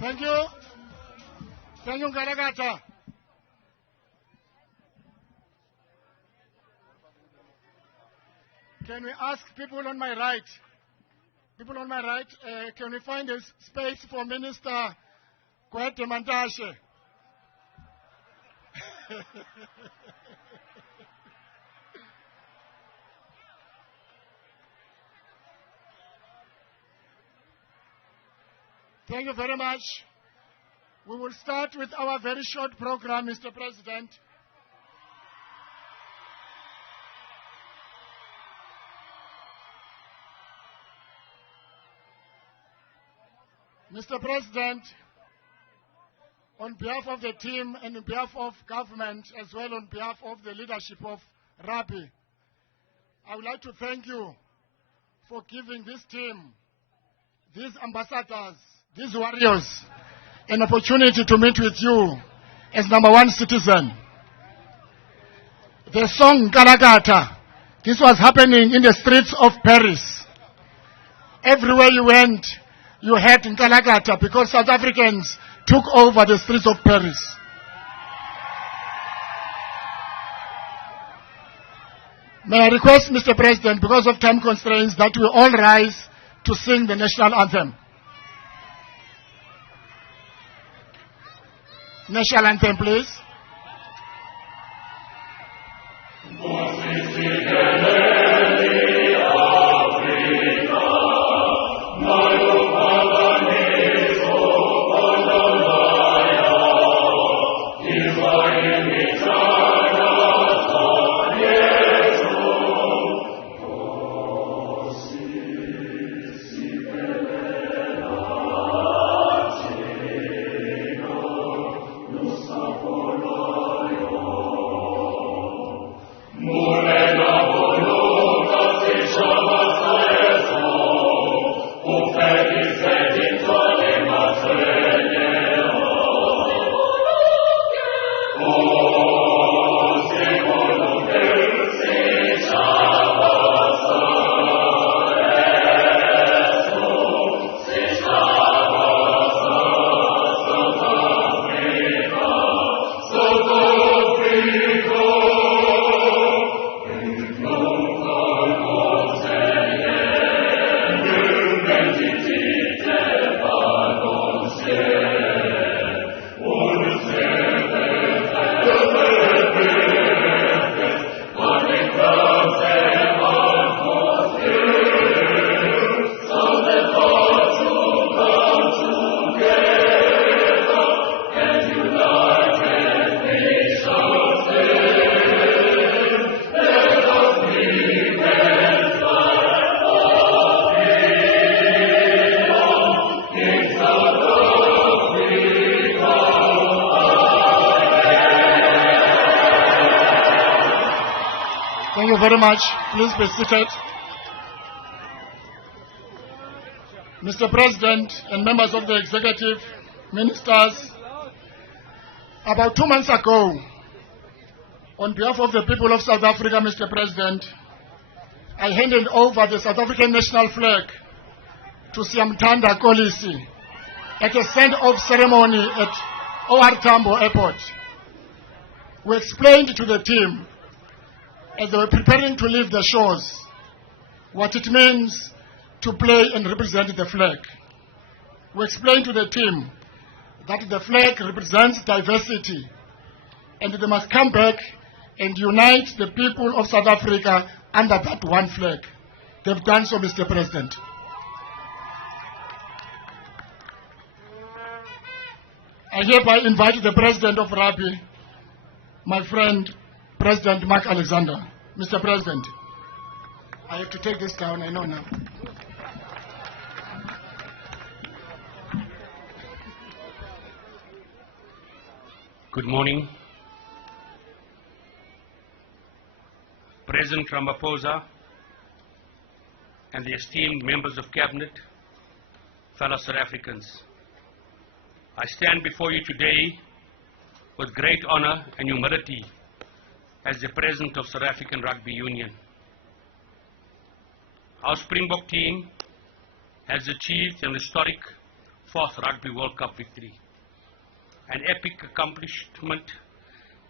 Thank you. Thank you, Nkalakatha. Can we ask people on my right? People on my right, can we find a space for Minister Gwede Mantashe? Thank you very much. We will start with our very short program, Mr. President. Mr. President, on behalf of the team and on behalf of government, as well on behalf of the leadership of RAPI, I would like to thank you for giving this team, these ambassadors, these warriors, an opportunity to meet with you as number one citizen. The song Nkalakatha, this was happening in the streets of Paris. Everywhere you went, you had Nkalakatha because South Africans took over the streets of Paris. May I request, Mr. President, because of time constraints, that we all rise to sing the national anthem. National anthem, please. Thank you very much. Please be seated. Mr. President and members of the executive, ministers, about 2 months ago, on behalf of the people of South Africa, Mr. President, I handed over the South African national flag to Siyamthanda Kolisi at a send-off ceremony at OR Tambo Airport. We explained to the team, as they were preparing to leave the shores, what it means to play and represent the flag. We explained to the team that the flag represents diversity and they must come back and unite the people of South Africa under that one flag. They've done so, Mr. President. I hereby invite the President of RAPI, my friend, President Mark Alexander. Mr. President, I have to take this down, I know now. Good morning. President Ramaphosa and the esteemed members of Cabinet, fellow South Africans. I stand before you today with great honor and humility as the President of South African Rugby Union. Our Springbok team has achieved an historic fourth Rugby World Cup victory. An epic accomplishment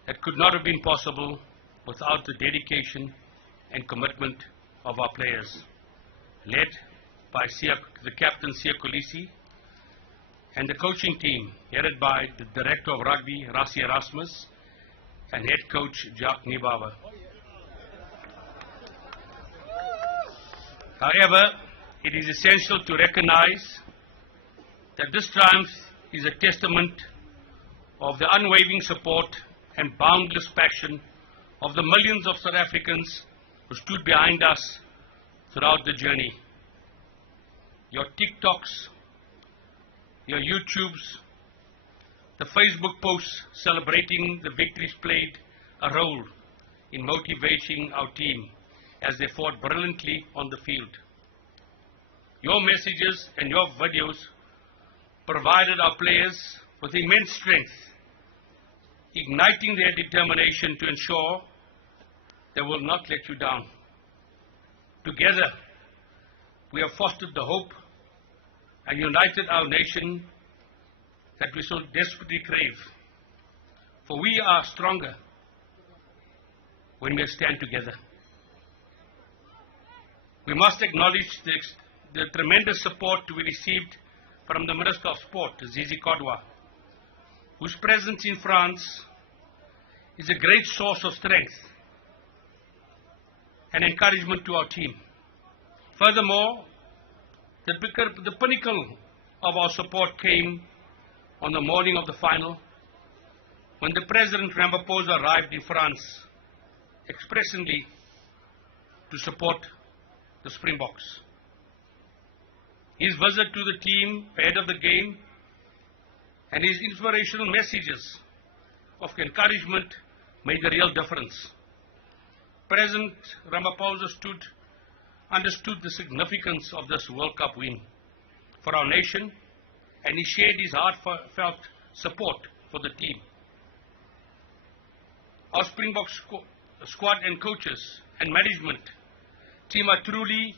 that could not have been possible without the dedication and commitment of our players, led by the captain Siya Kolisi and the coaching team headed by the Director of Rugby, Rassie Erasmus, and Head Coach Jacques Niebawa. However, it is essential to recognize that this triumph is a testament of the unwavering support and boundless passion of the millions of South Africans who stood behind us throughout the journey. Your TikToks, your YouTubes, the Facebook posts celebrating the victories played a role in motivating our team as they fought brilliantly on the field. Your messages and your videos provided our players with immense strength, igniting their determination to ensure they will not let you down. Together, we have fostered the hope and united our nation that we so desperately crave. For we are stronger when we stand together. We must acknowledge the tremendous support we received from the Minister of Sport, Zizi Kodwa, whose presence in France is a great source of strength and encouragement to our team. Furthermore, the pinnacle of our support came on the morning of the final, when the President Ramaphosa arrived in France expressly to support the Springboks. His visit to the team ahead of the game and his inspirational messages of encouragement made a real difference. President Ramaphosa understood the significance of this World Cup win for our nation, and he shared his heartfelt support for the team. Our Springboks squad and coaches and management team are truly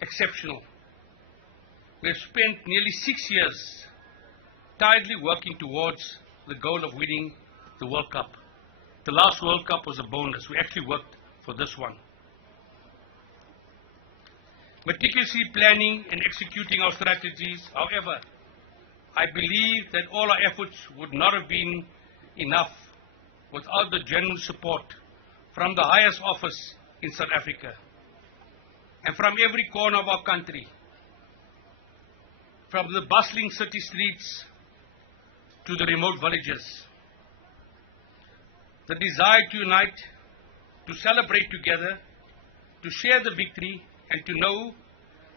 exceptional. We have spent nearly 6 years tirelessly working towards the goal of winning the World Cup. The last World Cup was a bonus. We actually worked for this one. Meticulously planning and executing our strategies, however, I believe that all our efforts would not have been enough without the genuine support from the highest office in South Africa and from every corner of our country, from the bustling city streets to the remote villages. The desire to unite, to celebrate together, to share the victory, and to know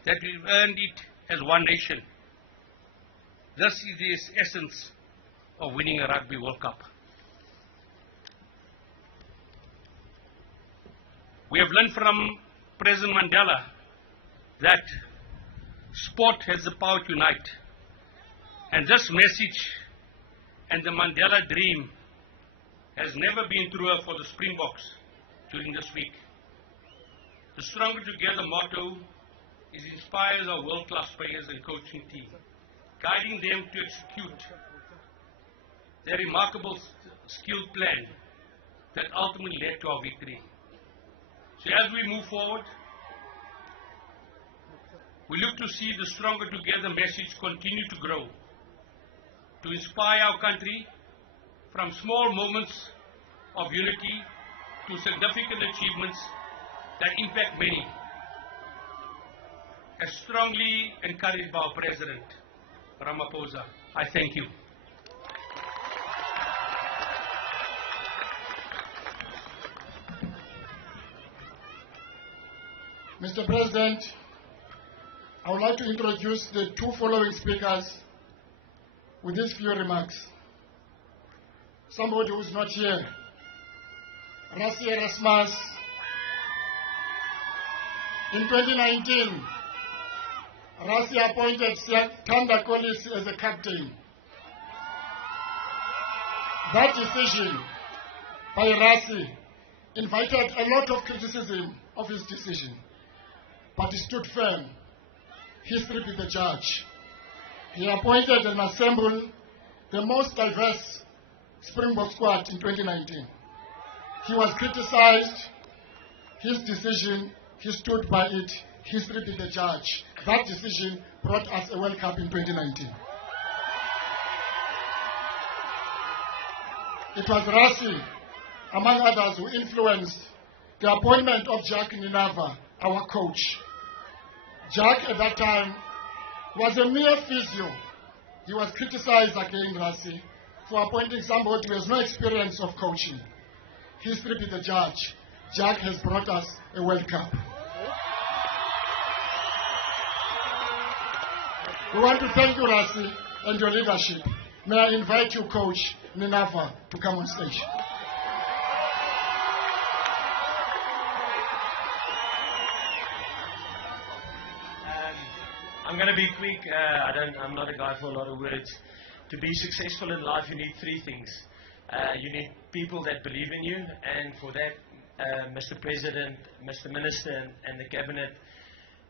that we've earned it as one nation. This is the essence of winning a Rugby World Cup. We have learned from President Mandela that sport has the power to unite. And this message and the Mandela dream has never been truer for the Springboks during this week. The Stronger Together motto inspires our world-class players and coaching team, guiding them to execute their remarkable skilled plan that ultimately led to our victory. So as we move forward, we look to see the Stronger Together message continue to grow, to inspire our country from small moments of unity to significant achievements that impact many, as strongly encouraged by our President Ramaphosa. I thank you. Mr. President, I would like to introduce the two following speakers with these few remarks. Somebody who is not here, Rassie Erasmus. In 2019, Rassie appointed Thanda Kolisi as a captain. That decision by Rassie invited a lot of criticism of his decision, but he stood firm. History be the judge. He appointed and assembled the most diverse Springbok squad in 2019. He was criticized. His decision, he stood by it. History be the judge. That decision brought us a World Cup in 2019. It was Rassie, among others, who influenced the appointment of Jack Ninava, our coach. Jack, at that time, was a mere physio. He was criticized again, Rassie, for appointing somebody who has no experience of coaching. History be the judge. Jack has brought us a World Cup. We want to thank you, Rassie, and your leadership. May I invite you, Coach Ninava, to come on stage. I'm going to be quick. I'm not a guy for a lot of words. To be successful in life, you need three things. You need people that believe in you, and for that, Mr. President, Mr. Minister, and the Cabinet,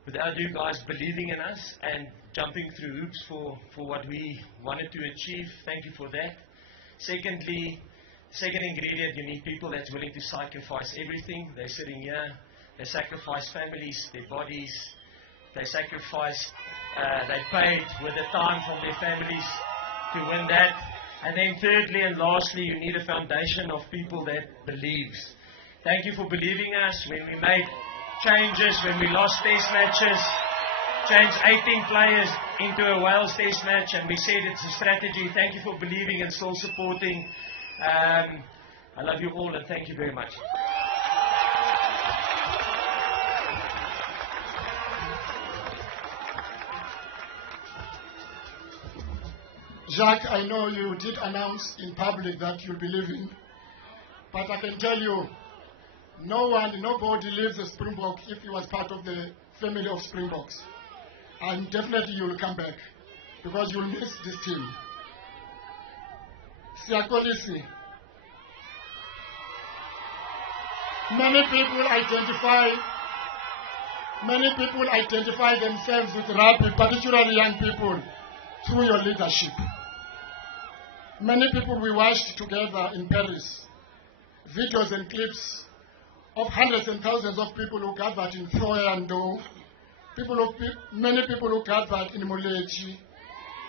without you guys believing in us and jumping through hoops for what we wanted to achieve, thank you for that. Secondly, second ingredient, you need people that's willing to sacrifice everything. They're sitting here. They sacrifice families, their bodies. They sacrificed, they paid with the time from their families to win that. And then thirdly and lastly, you need a foundation of people that believes. Thank you for believing us when we made changes, when we lost test matches, changed 18 players into a Wales test match, and we said it's a strategy. Thank you for believing and still supporting. I love you all and thank you very much. Jacques, I know you did announce in public that you'll be leaving, but I can tell you, nobody leaves a Springbok if he was part of the family of Springboks. And definitely you'll come back, because you'll miss this team. Siyakolisi. Many people identify themselves with rugby, particularly young people, through your leadership. Many people we watched together in Paris, videos and clips of hundreds and thousands of people who gathered in Thohoyandou, many people who gathered in Molechi,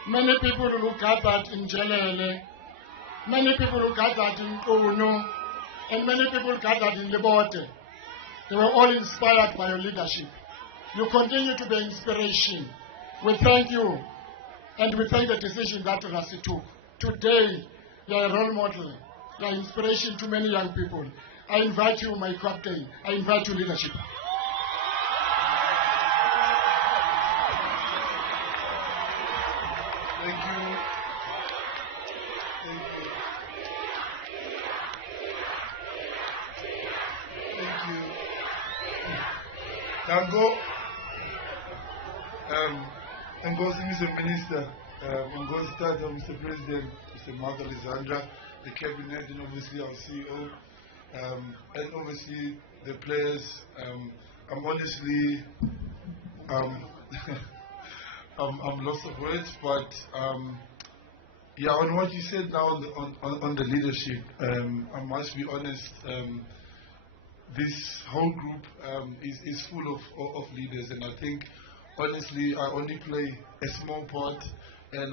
many people who gathered in Jelele, many people who gathered in Kouno, and many people gathered in Lebote. They were all inspired by your leadership. You continue to be inspiration. We thank you, and we thank the decision that Rassie took. Today, you are a role model. You are inspiration to many young people. I invite you, my captain. I invite you, leadership. Thank you. Thank you. Thank you. Tango. Ngozi, Mr. Minister. Ngozi Tata, Mr. President, Mr. Mark Alexandra, the Cabinet, and obviously our CEO, and obviously the players. I'm honestly, I'm lost of words, but yeah, on what you said now on the leadership, I must be honest. This whole group is full of leaders, and I think honestly I only play a small part, and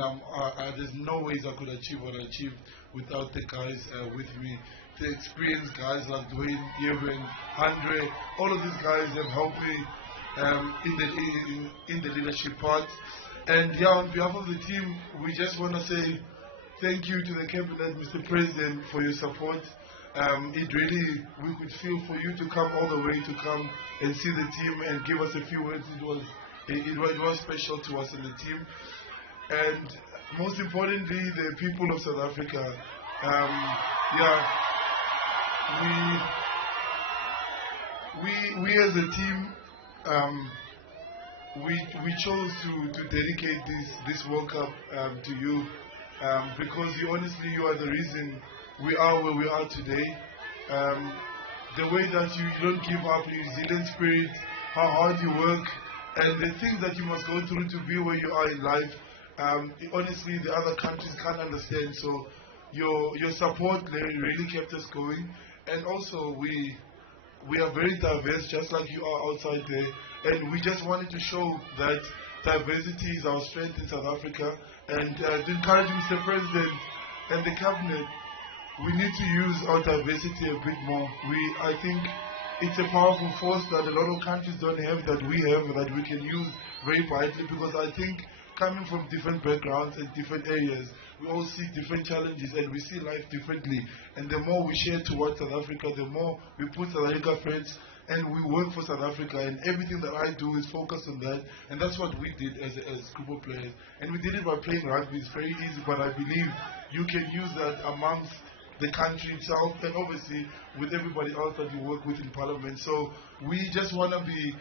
there's no ways I could achieve what I achieved without the guys with me. The experienced guys like Dwayne, Evan, Andre, all of these guys have helped me in the leadership part. And yeah, on behalf of the team, we just want to say thank you to the Cabinet, Mr. President, for your support. It really, we could feel for you to come all the way to come and see the team and give us a few words. It was special to us in the team. And most importantly, the people of South Africa. We as a team, we chose to dedicate this World Cup to you, because you are the reason we are where we are today. The way that you don't give up, your resilient spirit, how hard you work, and the things that you must go through to be where you are in life. Honestly, the other countries can't understand. So your support really kept us going. And also we are very diverse, just like you are outside there. And we just wanted to show that diversity is our strength in South Africa. And to encourage Mr. President and the cabinet, we need to use our diversity a bit more. I think it's a powerful force that a lot of countries don't have, that we have, that we can use very vitally, because I think coming from different backgrounds and different areas, we all see different challenges and we see life differently. And the more we share towards South Africa, the more we put South Africa first and we work for South Africa. And everything that I do is focused on that. And that's what we did as group of players. And we did it by playing rugby. It's very easy, but I believe you can use that amongst the country itself, and obviously with everybody else that you work with in Parliament. So we just want to be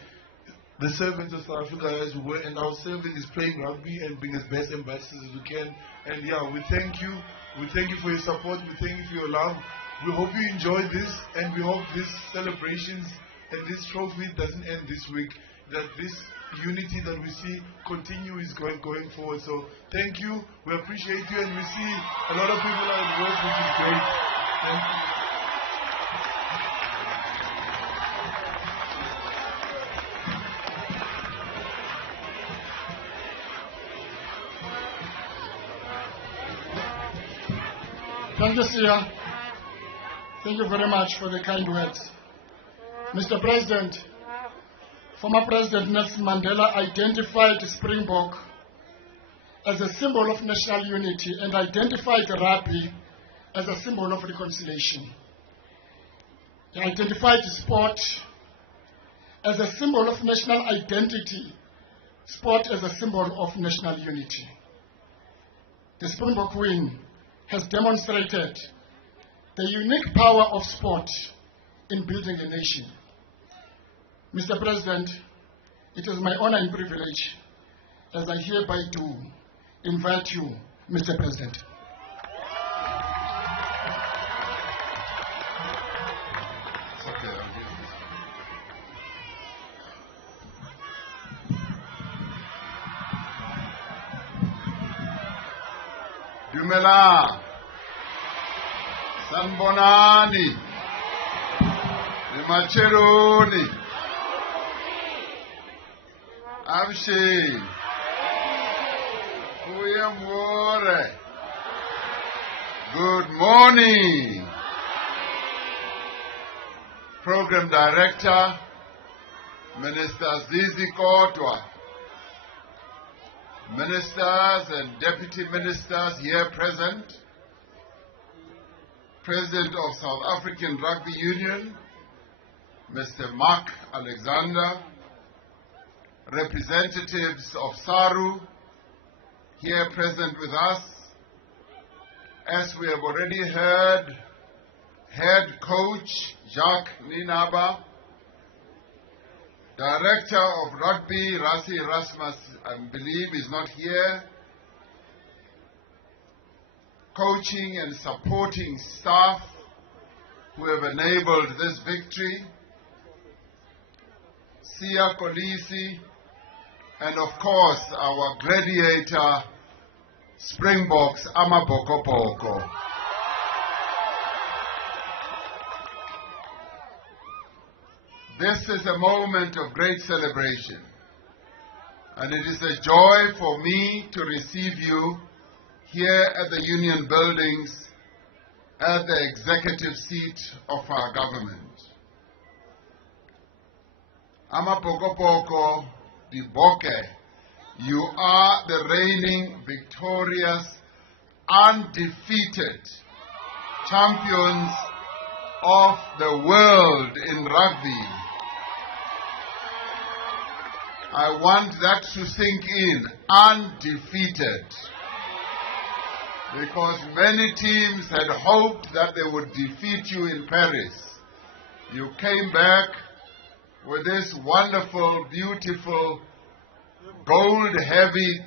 the servants of South Africa as we were, and our servant is playing rugby and being as best ambassadors as we can. And yeah, we thank you. We thank you for your support. We thank you for your love. We hope you enjoy this, and we hope these celebrations and this trophy doesn't end this week, that this unity that we see continues going forward. So thank you, we appreciate you, and we see a lot of people are at work, which is great. Thank you. Thank you, Sia. Thank you very much for the kind words. Mr. President, former President Nelson Mandela identified Springbok as a symbol of national unity and identified rugby as a symbol of reconciliation. He identified sport as a symbol of national identity, sport as a symbol of national unity. The Springbok win has demonstrated the unique power of sport in building a nation. Mr. President, it is my honor and privilege, as I hereby do, invite you, Mr. President. Dumela, Sanbonani, Macheroni, Abshi, Uyamore. Good morning. Program Director, Minister Zizi Kotwa, Ministers and Deputy Ministers here present, President of South African Rugby Union, Mr. Mark Alexander, representatives of SARU here present with us. As we have already heard, Head Coach Jacques Ninaba, Director of Rugby Rassie Erasmus, I believe, is not here. Coaching and supporting staff who have enabled this victory, Sia Kolisi, and of course our gladiator Springboks Amabokoboko. This is a moment of great celebration, and it is a joy for me to receive you here at the Union Buildings at the executive seat of our government. Amabokoboko Diboke, you are the reigning, victorious, undefeated champions of the world in rugby. I want that to sink in, undefeated. Because many teams had hoped that they would defeat you in Paris. You came back with this wonderful, beautiful, gold-heavy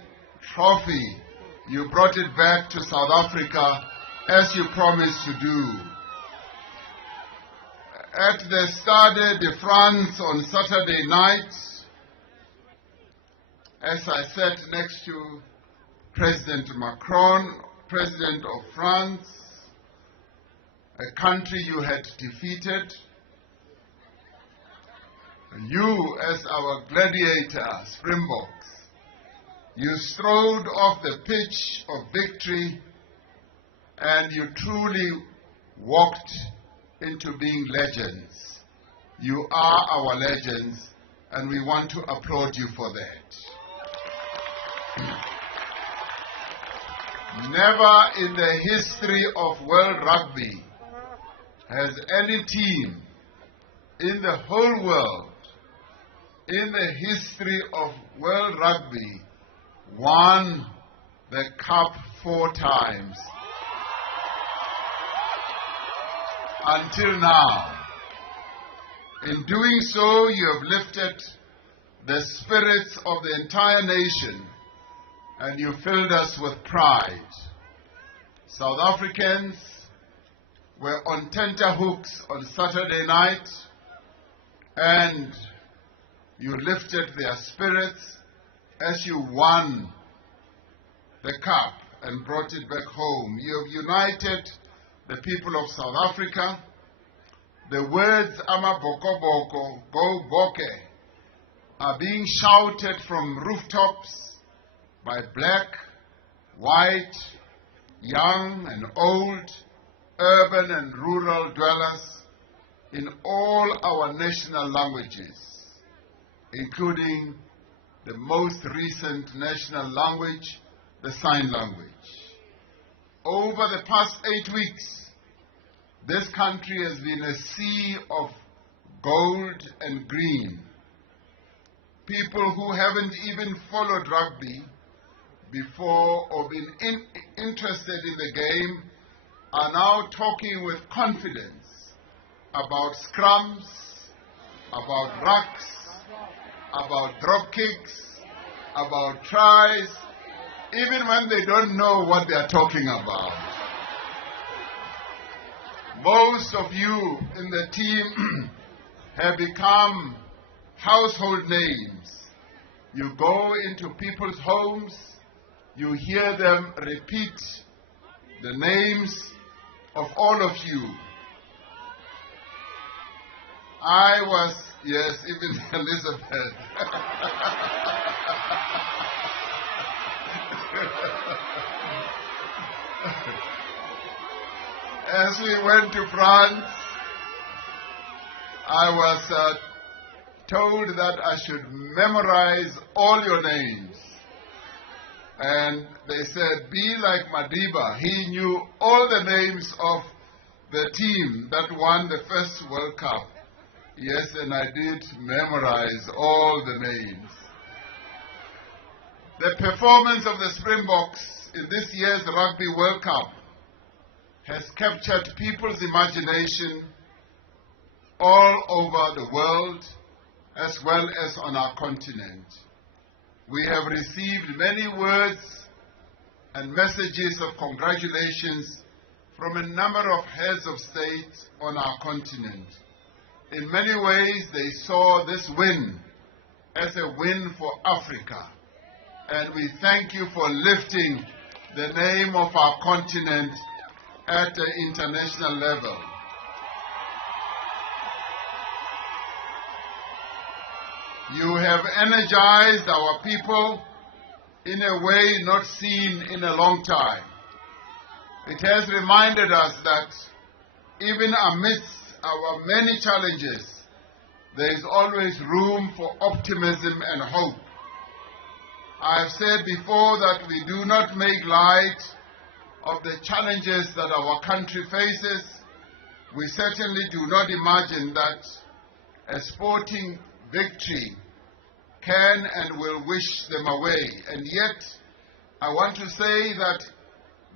trophy. You brought it back to South Africa as you promised to do. At the Stade de France on Saturday night, as I sat next to President Macron, President of France, a country you had defeated. You, as our gladiator, Springboks, you strode off the pitch of victory and you truly walked into being legends. You are our legends, and we want to applaud you for that. Never in the history of world rugby has any team in the whole world, in the history of world rugby, won the cup 4 times until now. In doing so, you have lifted the spirits of the entire nation and you filled us with pride. South Africans were on tenterhooks on Saturday night and you lifted their spirits as you won the cup and brought it back home. You have united the people of South Africa. The words Ama Boko Boko, Go Boke, are being shouted from rooftops by black, white, young and old, urban and rural dwellers in all our national languages, including the most recent national language, the sign language. Over the past 8 weeks, this country has been a sea of gold and green. People who haven't even followed rugby before or been interested in the game are now talking with confidence about scrums, about rucks, about drop kicks, about tries, even when they don't know what they are talking about. Most of you in the team have become household names. You go into people's homes, you hear them repeat the names of all of you. I was, yes, even Elizabeth. As we went to France, I was told that I should memorize all your names. And they said, be like Madiba. He knew all the names of the team that won the first World Cup. Yes, and I did memorize all the names. The performance of the Springboks in this year's Rugby World Cup has captured people's imagination all over the world as well as on our continent. We have received many words and messages of congratulations from a number of heads of state on our continent. In many ways, they saw this win as a win for Africa. And we thank you for lifting the name of our continent at the international level. You have energized our people in a way not seen in a long time. It has reminded us that even amidst our many challenges, there is always room for optimism and hope. I have said before that we do not make light of the challenges that our country faces. We certainly do not imagine that a sporting victory can and will wish them away. And yet, I want to say that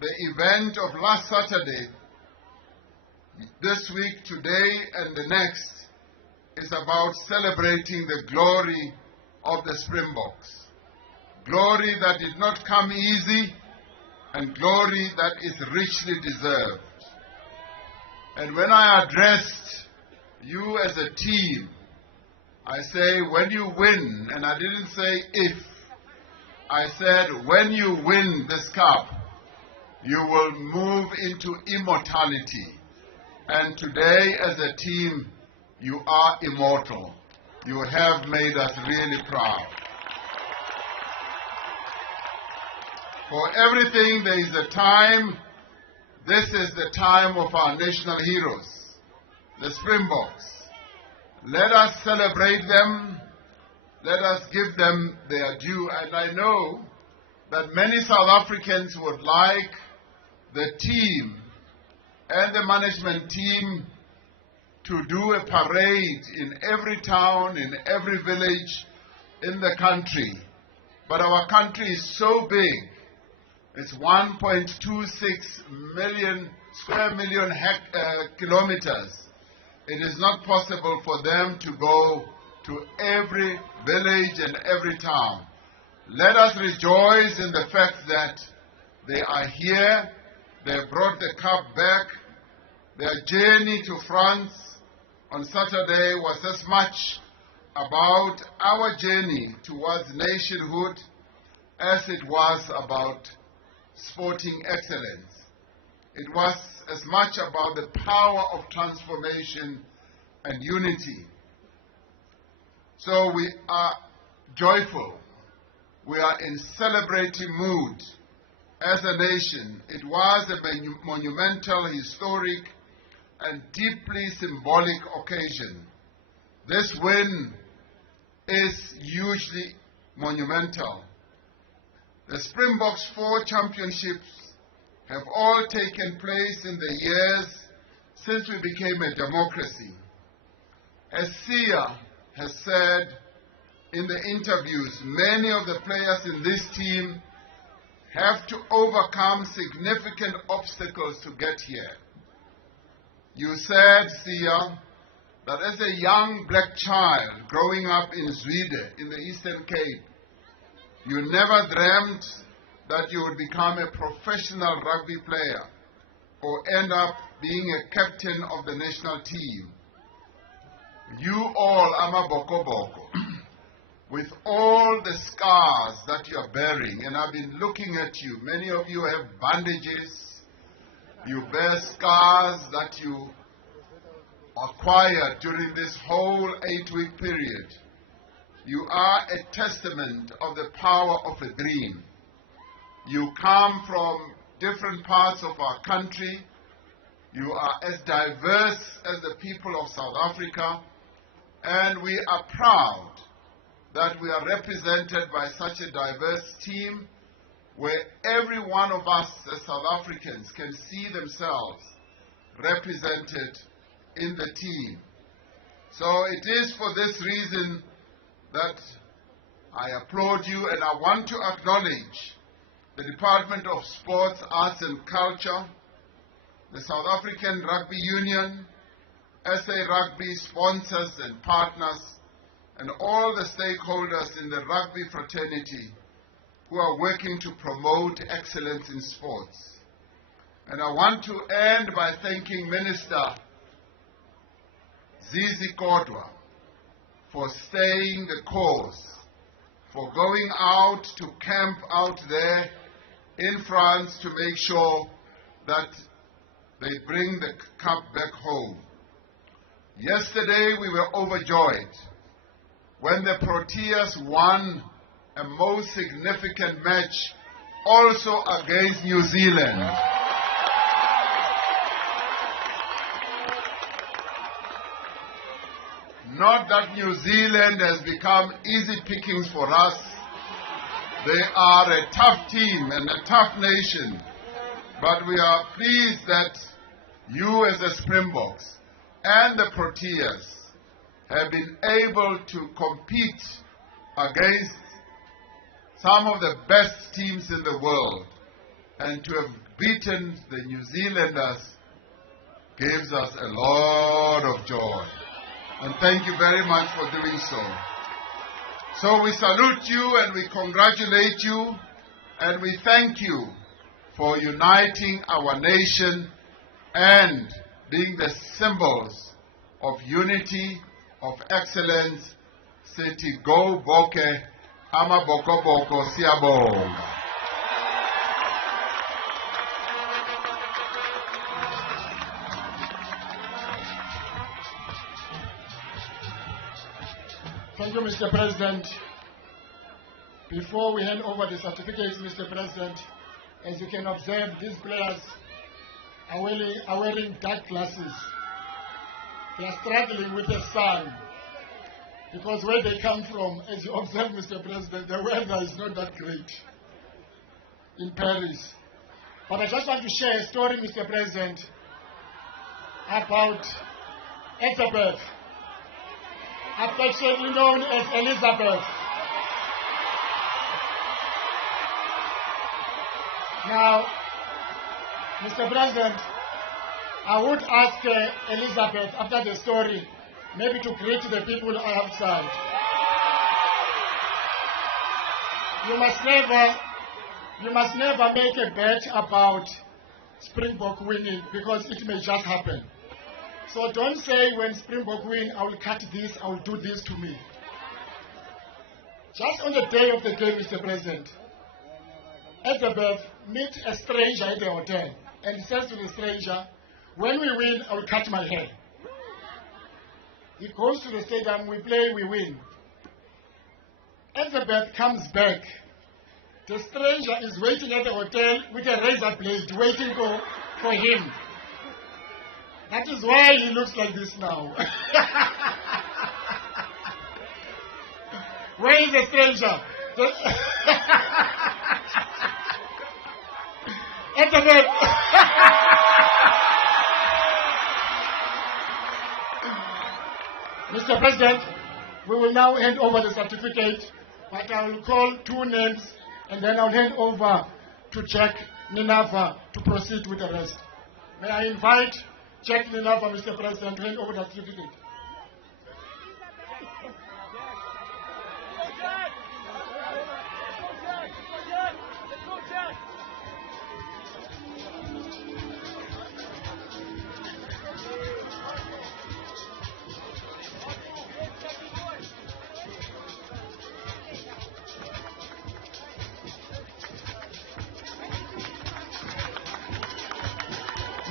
the event of last Saturday, this week, today, and the next, is about celebrating the glory of the Springboks. Glory that did not come easy, and glory that is richly deserved. And when I addressed you as a team, I say when you win, and I didn't say if, I said, when you win this cup, you will move into immortality. And today, as a team, you are immortal. You have made us really proud. For everything, there is a time. This is the time of our national heroes, the Springboks. Let us celebrate them. Let us give them their due. And I know that many South Africans would like the team and the management team to do a parade in every town, in every village in the country. But our country is so big. It's 1.26 million square million kilometers. It is not possible for them to go to every village and every town. Let us rejoice in the fact that they are here. They brought the cup back. Their journey to France on Saturday was as much about our journey towards nationhood as it was about sporting excellence. It was as much about the power of transformation and unity. So we are joyful. We are in celebrating mood as a nation. It was a monumental, historic, and deeply symbolic occasion. This win is hugely monumental. The Springboks' 4 championships have all taken place in the years since we became a democracy. As Sia has said in the interviews, many of the players in this team have to overcome significant obstacles to get here. You said, Sia, that as a young black child growing up in Zwede in the Eastern Cape, you never dreamt that you would become a professional rugby player or end up being a captain of the national team. You all, Amaboko Boko, with all the scars that you are bearing, and I've been looking at you, many of you have bandages, you bear scars that you acquired during this whole 8-week period. You are a testament of the power of a dream. You come from different parts of our country. You are as diverse as the people of South Africa, and we are proud that we are represented by such a diverse team where every one of us as South Africans can see themselves represented in the team. So it is for this reason that I applaud you, and I want to acknowledge the Department of Sports, Arts and Culture, the South African Rugby Union, SA Rugby sponsors and partners, and all the stakeholders in the rugby fraternity who are working to promote excellence in sports. And I want to end by thanking Minister Zizi Kodwa for staying the course, for going out to camp out there in France to make sure that they bring the cup back home. Yesterday we were overjoyed when the Proteas won a most significant match also against New Zealand. Not that New Zealand has become easy pickings for us. They are a tough team and a tough nation. But we are pleased that you as the Springboks and the Proteas have been able to compete against some of the best teams in the world, and to have beaten the New Zealanders gives us a lot of joy. And thank you very much for doing so. So we salute you and we congratulate you and we thank you for uniting our nation and being the symbols of unity, of excellence, Sithi Go Boke Amabokoboko siyabonga. Thank you, Mr. President. Before we hand over the certificates, Mr. President, as you can observe, these players are wearing dark glasses. They are struggling with the sun because where they come from, as you observe, Mr. President, the weather is not that great in Paris. But I just want to share a story, Mr. President, about Elizabeth, affectionately known as Elizabeth. Now, Mr. President, I would ask Elizabeth, after the story, maybe to greet the people outside. You must never make a bet about Springbok winning because it may just happen. So don't say when Springbok win, I will cut this, I will do this to me. Just on the day of the game, Mr. President, Elizabeth meets a stranger at the hotel and says to the stranger, when we win, I will cut my hair. He goes to the stadium, we play, we win. Elizabeth comes back. The stranger is waiting at the hotel with a razor blade, waiting for him. That is why he looks like this now. Where is the stranger? Elizabeth. Mr. President, we will now hand over the certificate, but I will call two names and then I'll hand over to Jack Ninava to proceed with the rest. May I invite Jack Ninava, Mr. President, to hand over the certificate.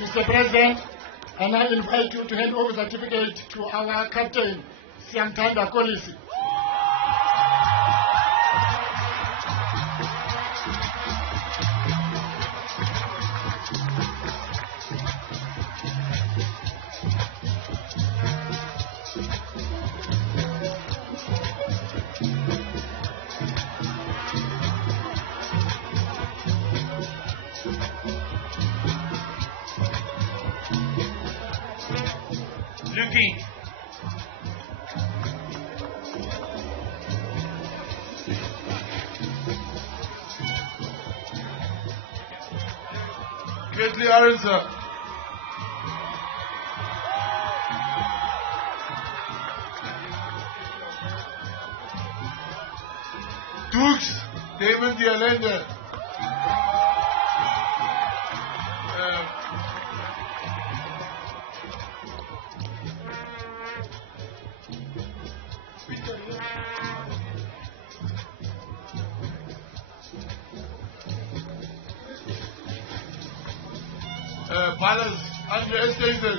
Mr. President, I now invite you to hand over the certificate to our captain, Siyamthanda Kolisi. Luki. Greatly Arunza. Dukes, Damon Dialende. Balance, Andre Estesen.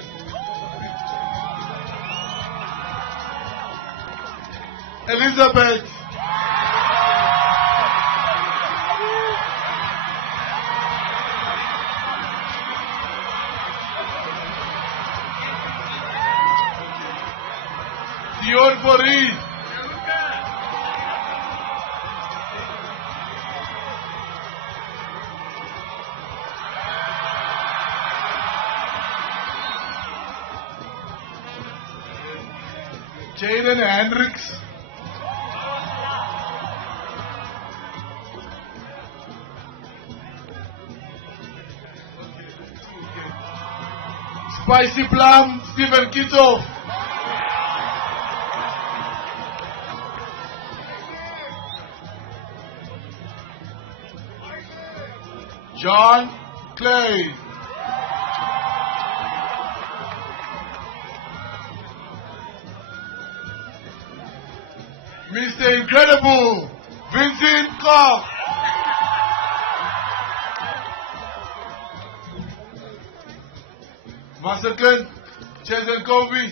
Elizabeth. Dion Fori. Jaden Hendricks. Spicy Plum, Stephen Kito. John Clay. Mr. Incredible, Vincent Koch. Masakan Chezen Kobe.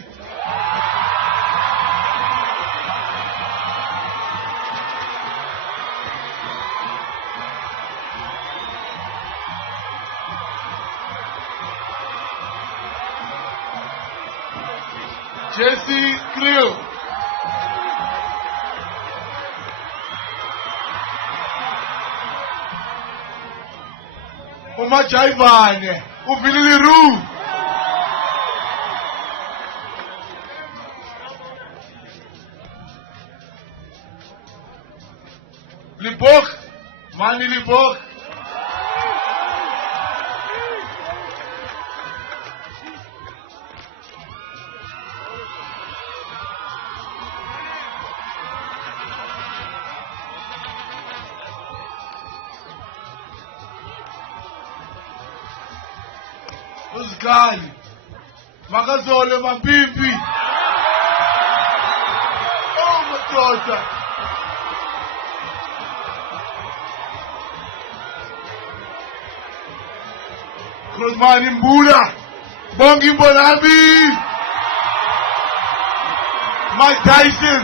Jesse Kriel. Umajaivane. Uvilili Ru. Libok. Mani Libok. Uzgali. Makazole Mapimpi. Oh, Matota. Cruzmani Mbula. Bongi Mbolabi. Mike Tyson.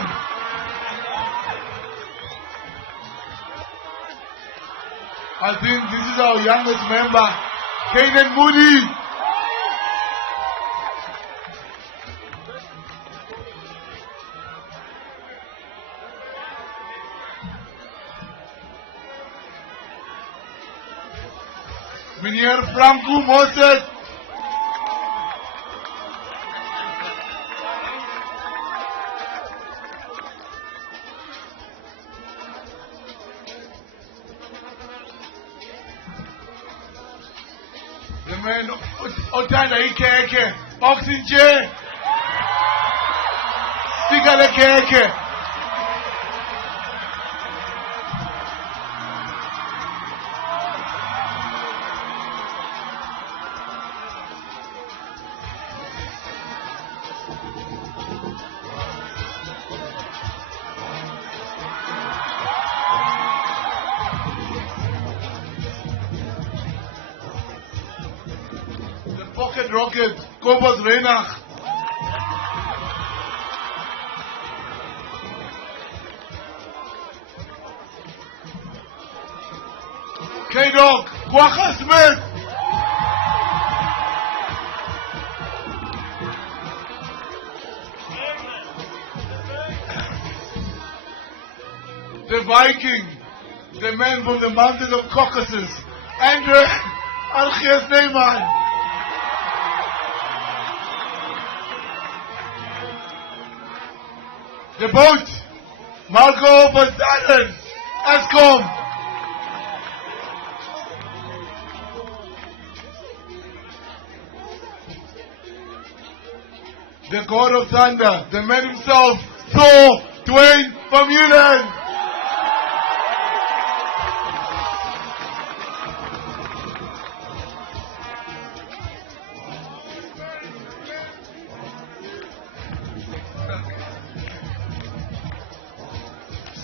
I think this is our youngest member, Kaden Moody. Meneer Franco Moses. The man Otanda Ikeke. Oxygen. Sigale Keke. Pocket Rocket, Kobus Reinach. K-Dog, Kwaka Smith. The Viking, the man from the mountains of Caucasus, Andre Algiers Neyman. The boat, Marco Bastaden, Escom. The God of Thunder, the man himself, Thor Dwayne Vermeulen.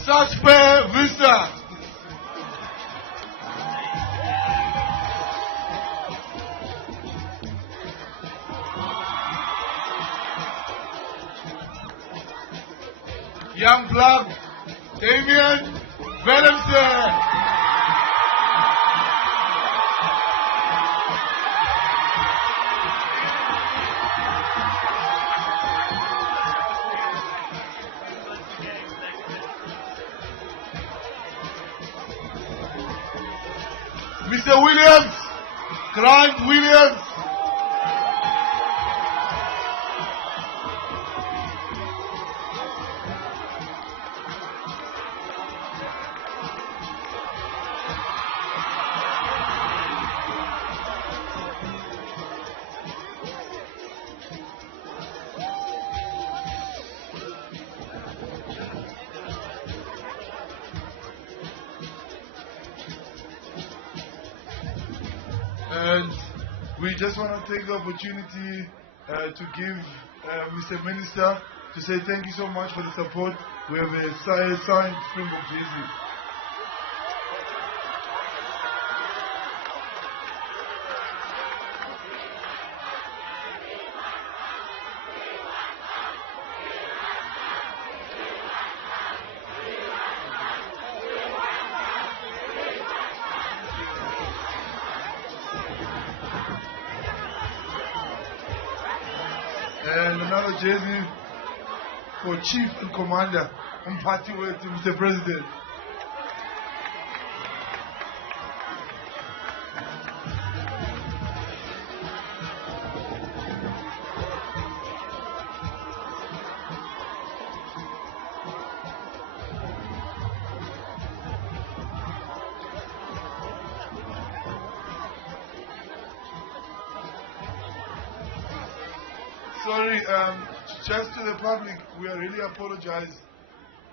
Saspe Vista. Young Plug, Damien Willemse. Mr. Williams, Grant Williams. And we just want to take the opportunity to give Mr. Minister to say thank you so much for the support. We have a signed Springbok jersey. And another jersey for Chief and Commander Mpati with Mr. President. Sorry, just to the public, we are really apologize.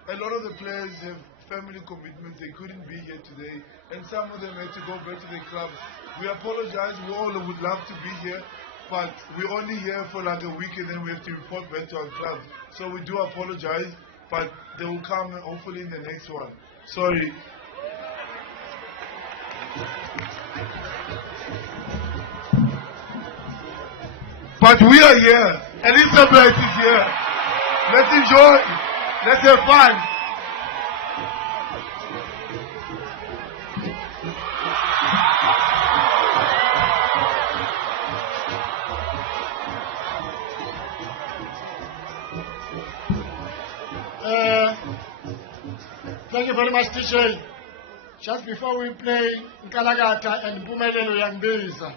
A lot of the players have family commitments, they couldn't be here today, and some of them had to go back to their clubs. We apologize, we all would love to be here, but we're only here for like a week and then we have to report back to our clubs. So we do apologize, but they will come hopefully in the next one. Sorry. But we are here. Elizabeth is here. Let's enjoy. Let's have fun. Thank you very much, DJ. Just before we play Nkalagata and Mpumelelo Yangbiza,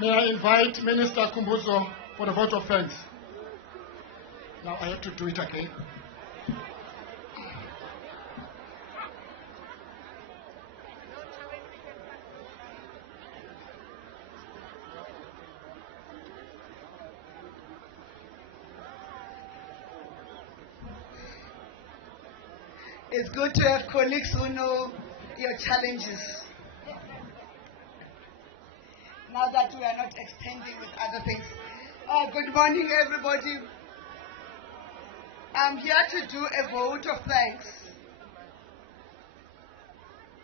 may I invite Minister Kumbuzo for the vote of thanks. Now I have to do it again. It's good to have colleagues who know your challenges. Now that we are not extending with other things. Good morning, everybody. I'm here to do a vote of thanks.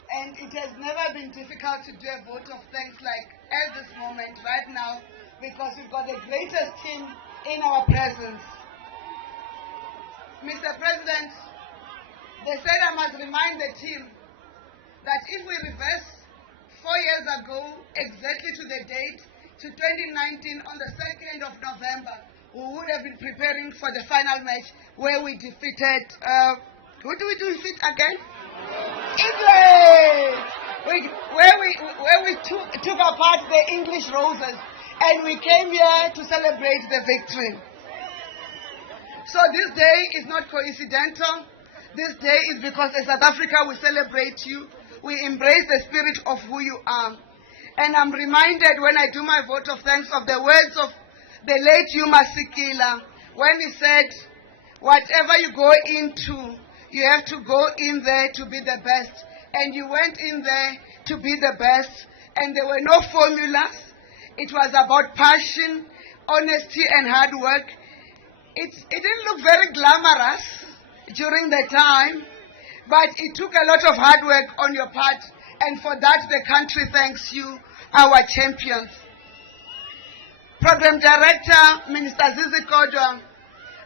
And it has never been difficult to do a vote of thanks like at this moment, right now, because we've got the greatest team in our presence. Mr. President, they said I must remind the team that if we reverse 4 years ago, exactly to the date, to 2019, on the 2nd of November, we would have been preparing for the final match where we defeated, who do we defeat again? England! Where we took apart the English roses and we came here to celebrate the victory. So this day is not coincidental. This day is because as South Africa we celebrate you. We embrace the spirit of who you are. And I'm reminded when I do my vote of thanks of the words of the late Yuma Sikila when he said, whatever you go into, you have to go in there to be the best. And you went in there to be the best. And there were no formulas. It was about passion, honesty, and hard work. It didn't look very glamorous during the time, but it took a lot of hard work on your part, and for that the country thanks you, our champions. Program Director, Minister Zizi Kodwa,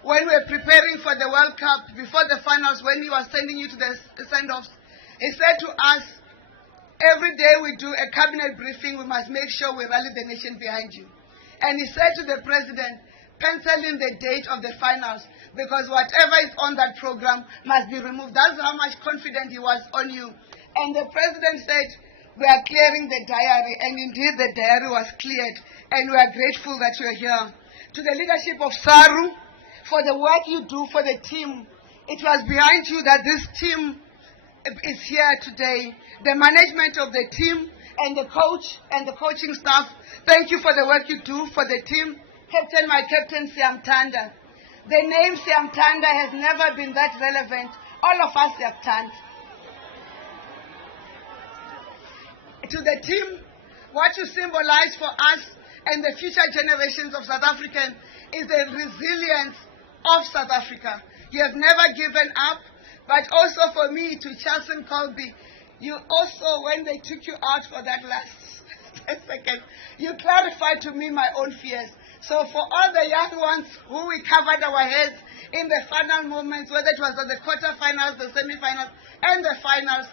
when we were preparing for the World Cup, before the finals, when he was sending you to the send-offs, he said to us, every day we do a cabinet briefing, we must make sure we rally the nation behind you. And he said to the President, pencil in the date of the finals, because whatever is on that program must be removed. That's how much confident he was on you. And the President said, we are clearing the diary, and indeed the diary was cleared, and we are grateful that you are here. To the leadership of SARU, for the work you do for the team. It was behind you that this team is here today. The management of the team and the coach and the coaching staff, thank you for the work you do for the team. Captain, my captain, Siam Tanda. The name Siam Tanda has never been that relevant. All of us have turned. To the team, what you symbolize for us and the future generations of South Africans is the resilience of South Africa. You have never given up, but also for me, to Charleston Colby, you also, when they took you out for that last 10 seconds, you clarified to me my own fears. So for all the young ones who we covered our heads in the final moments, whether it was at the quarterfinals, the semifinals, and the finals,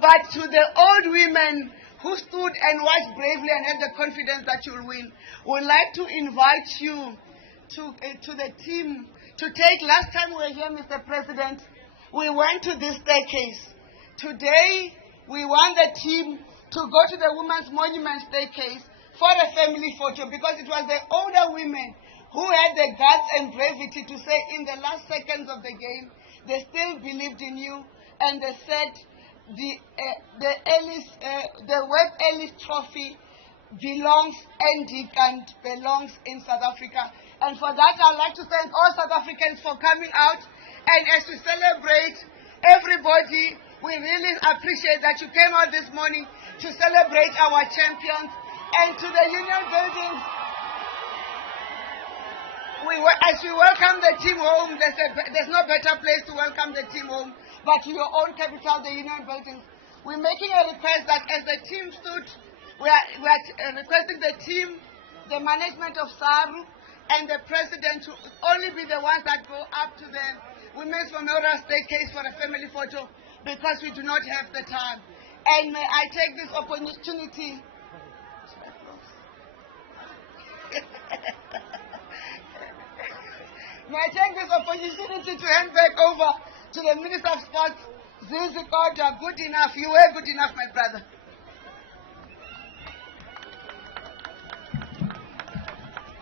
but to the old women who stood and watched bravely and had the confidence that you'll win, we'd like to invite you to the team to take. Last time we were here, Mr. President, we went to this staircase. Today, we want the team to go to the Women's Monument staircase for a family photo, because it was the older women who had the guts and bravery to say in the last seconds of the game, they still believed in you, and they said the Webb Ellis Trophy belongs and belongs in South Africa. And for that, I'd like to thank all South Africans for coming out. And as we celebrate everybody, we really appreciate that you came out this morning to celebrate our champions. And to the Union Buildings, as we welcome the team home, there's no better place to welcome the team home but to your own capital, the Union Buildings. We're making a request that as the team stood, we are requesting the team, the management of SARU, and the president to only be the ones that go up to the Women's Memorial staircase for a family photo, because we do not have the time. And may I take this opportunity may I take this opportunity to hand back over to the Minister of Sports, Zizi Kodwa. Good enough. You were good enough, my brother.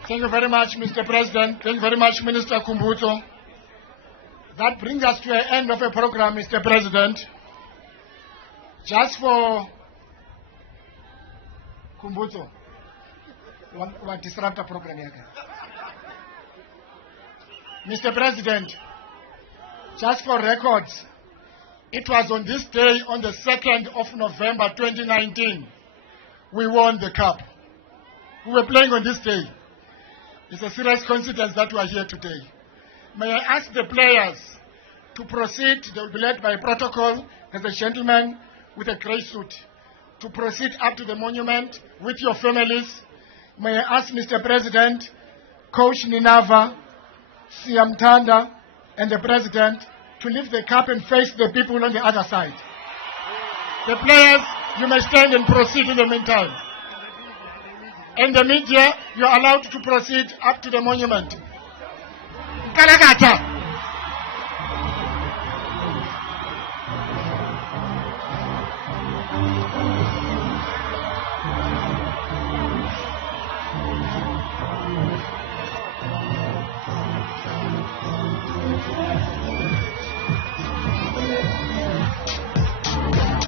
Thank you very much, Mr. President. Thank you very much, Minister Khumbudzo. That brings us to the end of a program, Mr. President. Just for Khumbudzo, one disrupt program here. Mr. President, just for records, it was on this day, on the 2nd of November 2019, we won the cup. We were playing on this day. It's a serious coincidence that we are here today. May I ask the players to proceed? They will be led by protocol as a gentleman with a grey suit to proceed up to the monument with your families. May I ask, Mr. President, Coach Ninava, Siamtanda, and the President to lift the cup and face the people on the other side. The players, you may stand and proceed in the meantime. And the media, you are allowed to proceed up to the monument. Kalakata.